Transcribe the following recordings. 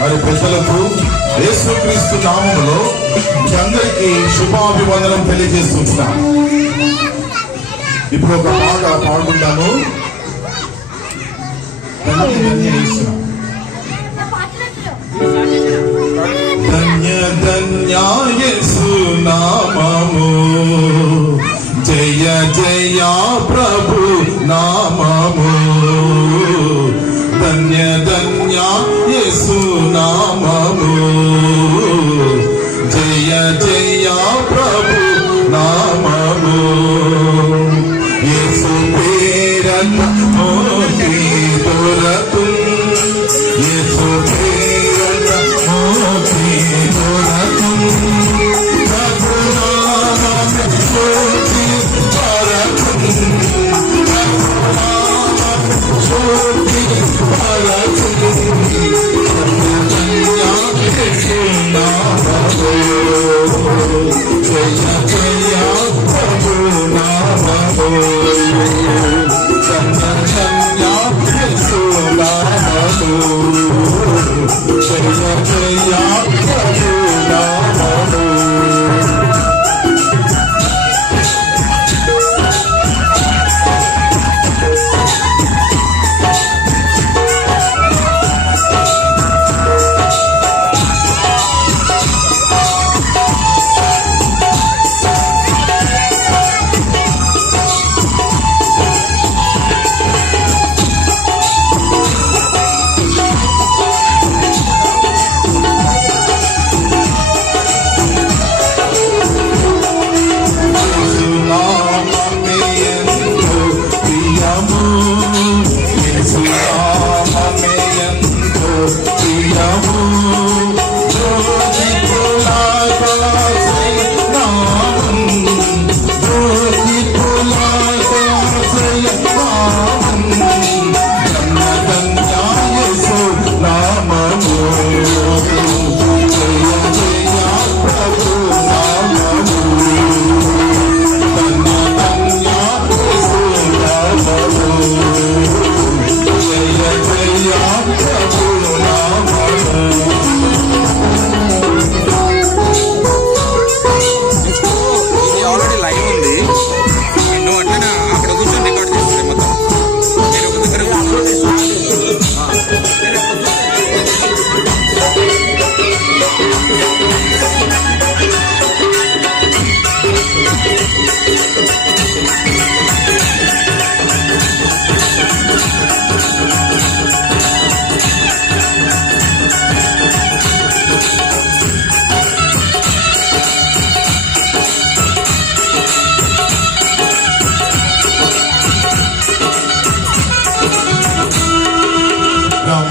మరి పెద్దలకు యేసుక్రీస్తు నామములో మీ అందరికీ శుభాభివందనం తెలియజేస్తున్నాం. ఇప్పుడు ఒక పాట పాడుకుంటాము. ధన్య ధన్య యేసు నామము, జయ జయ ప్రభు నామము. ధన్య ధన్య యేసు నామము, జయ జయ ప్రభు నామము. యేసు పేరట మోక్షి దొరకు, యేసు పేరట మోక్షి దొరకు. ప్రభు నామమున మోక్షి దొరకు, ప్రభు నామమున మోక్షి దొరకు. యేసు నామము, జయ జయ ప్రభు నామము.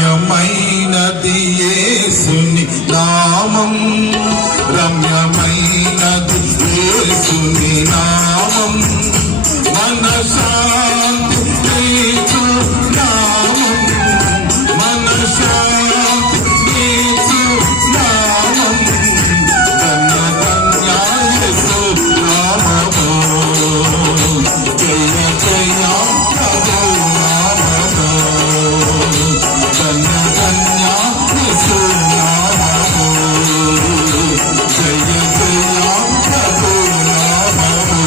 రమ్యమైనది యేసుని నామం, రమ్యమైనది యేసుని నామం. మనశాంతి నీచు నామం, మనశాంతి నీచు నామం. ధన్య ధన్య యేసు నామము, జయ జయ ప్రభు నామము. ధన్య ధన్య యేసు నామము, జయ జయ ప్రభు నామము.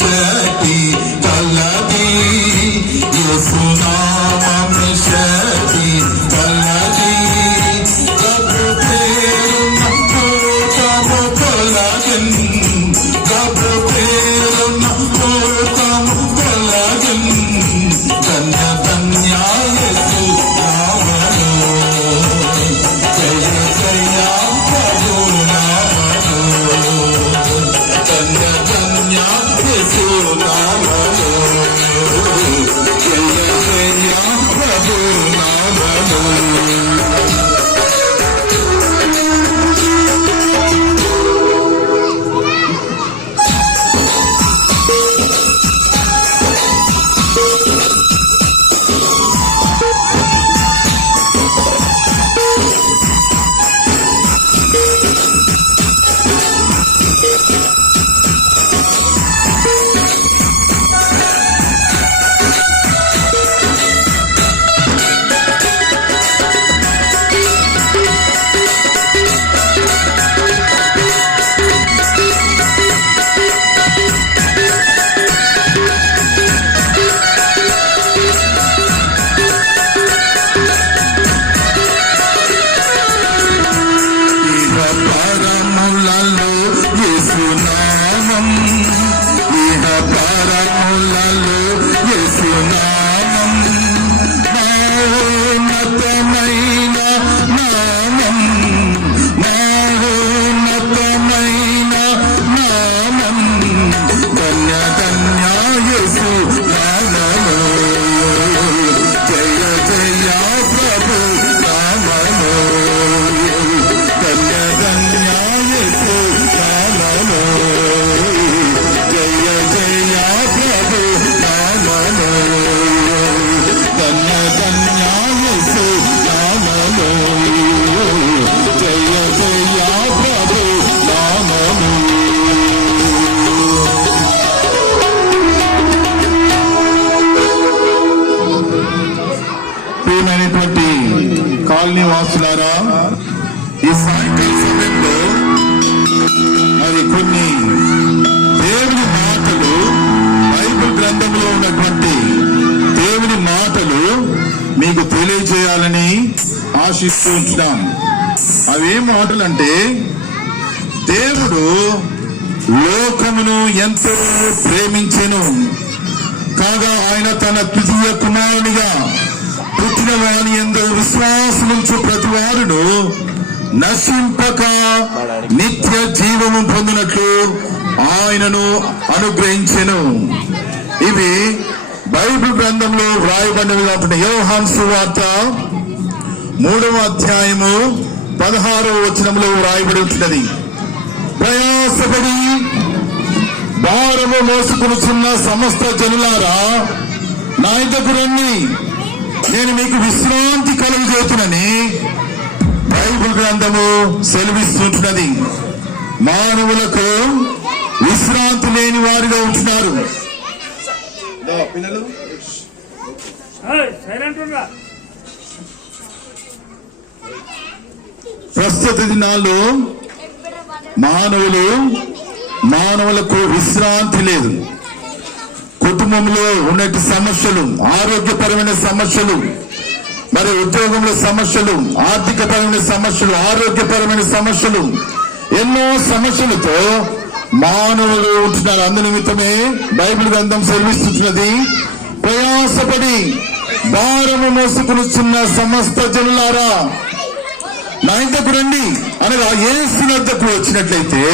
శక్తి కలది, యేసు నామము శక్తి కలది. ప్రభు పేరున భూతము తొలగన్, ప్రభు పేరున భూతము తొలగన్. ధన్య ధన్య యేసు నామము, జయ జయ ప్రభు నామము. ధన్య ధన్య యేసు నామము, జయ జయ ప్రభు నామము. దాసులారా, ఈ సాయంకాల సమయంలో మరి కొన్ని దేవుని మాటలు, బైబిల్ గ్రంథంలో ఉన్నటువంటి దేవుని మాటలు మీకు తెలియజేయాలని ఆశిస్తూ ఉంటున్నాం. అవేం మాటలంటే, దేవుడు లోకమును ఎంతో ప్రేమించెను కాగా ఆయన తన ద్వితీయ కుమారునిగా పుట్టిన వాని యందు విశ్వాసముంచు ప్రతి వారును నశింపక నిత్య జీవము పొందినట్లు ఆయనను అనుగ్రహించెను. ఇవి బైబిల్ గ్రంథంలో వ్రాయబడినవి కాబట్టి యోహాను సువార్త 3వ అధ్యాయము 16వ వచనంలో వ్రాయబడి ఉంటున్నది. ప్రయాసపడి భారము మోసుకొనుచున్న సమస్త జనులారా, నా యొద్దకు రండి, నేను మీకు విశ్రాంతి కలుగజేతునని బైబిల్ గ్రంథము సెలవిస్తుంటున్నది. మానవులకు విశ్రాంతి లేని వారిగా ఉంటున్నారు. పిల్లలు ప్రస్తుత దినాల్లో మానవులకు విశ్రాంతి లేదు. కుటుంబంలో ఉన్నట్టు సమస్యలు, ఆరోగ్యపరమైన సమస్యలు, మరి ఉద్యోగంలో సమస్యలు, ఆర్థికపరమైన సమస్యలు, ఆరోగ్యపరమైన సమస్యలు, ఎన్నో సమస్యలతో మానవులు ఉంటున్నారు. అందు నిమిత్తమే బైబిల్ గ్రంథం సెలవిస్తున్నది, ప్రయాసపడి భారము మోసుకొనుచున్న సమస్త జనులారా, నా ఇంతకు రండి అనగా యేసు వద్దకు వచ్చినట్లయితే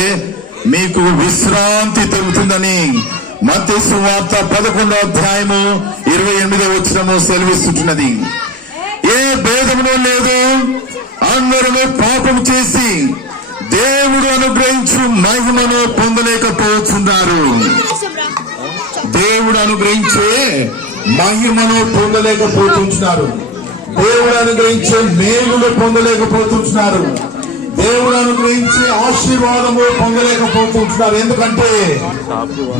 మీకు విశ్రాంతి దొరుకుతుందని మత్తయి సువార్త 11వ అధ్యాయము 28వ వచనము సెలవిస్తున్నది. ఏ భేదమును లేదు, అందరూ పాపం చేసి దేవుడు అనుగ్రహించు మహిమను పొందలేకపోతున్నారు. దేవుడు అనుగ్రహించే మహిమను పొందలేకపోతున్నారు. దేవుడు అనుగ్రహించే మేలును పొందలేకపోతున్నారు. దేవుడు అనుగ్రహించే ఆశీర్వాదము పొందలేకపోతున్నారు. ఎందుకంటే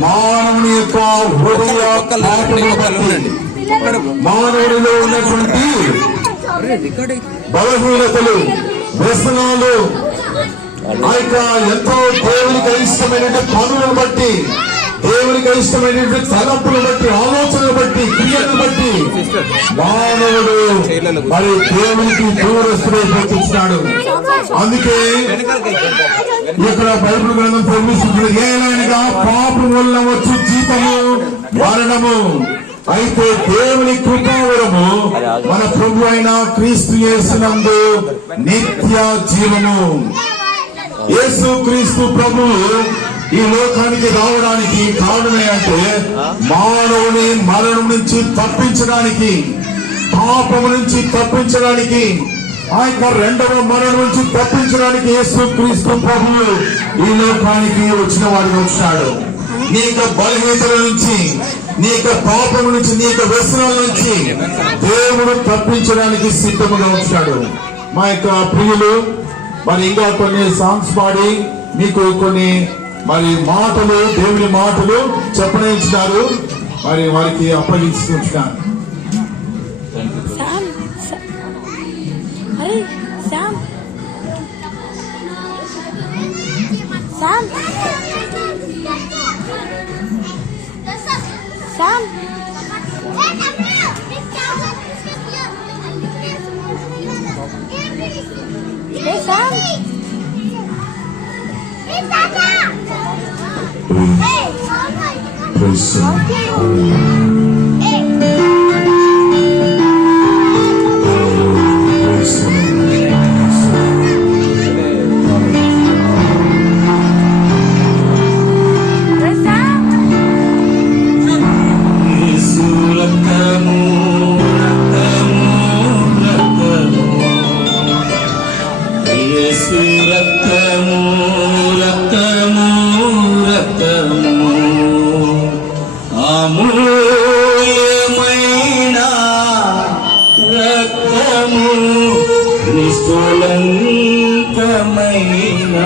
మానవుని యొక్క హృదయ పాపమును బట్టి, మానవుడిలో ఉన్నటువంటి బలహీనతలు, వ్యసనాలు, ఆ యొక్క ఎంతో దేవునికి ఇష్టమైనటువంటి పనులను బట్టి, దేవునికి ఇష్టమైనటువంటి తలంపులను బట్టి, ఆలోచనలు బట్టి, క్రియలను బట్టి మానవుడు మరి దేవునికి దూరస్తుడైపోతున్నాడు. అందుకే ఇక్కడ బైబిల్ గ్రంథం ప్రవేశించిన ఏలైనగా పాపం వల్ల వచ్చు జీతము మరణము, అయితే దేవుని కృపావరము మన ప్రభు అయిన క్రీస్తు యేసునందు నిత్య జీవము. యేసు క్రీస్తు ప్రభువు ఈ లోకానికి రావడానికి కారణమే అంటే మానవుని మరణం నుంచి తప్పించడానికి, పాపము నుంచి తప్పించడానికి, ఆ యొక్క రెండవ మరణం నుంచి తప్పించడానికి యేసు క్రీస్తు ప్రభువు ఈ లోకానికి వచ్చిన వాడిగా వచ్చాడు. నీ యొక్క బలహీనతల నుంచి, నీ యొక్క పాపం నుంచి, నీ యొక్క వ్యసనాల నుంచి దేవుడు తప్పించడానికి సిద్ధముగా వచ్చాడు. మా యొక్క ప్రియులు మరి ఇంకా కొన్ని సాంగ్స్ పాడి మీకు కొన్ని మరి మాటలు, దేవుని మాటలు చెప్పనించినారు. మరి వారికి అప్పగించుకుంటున్నాను. Praise నిష్కలంకమైన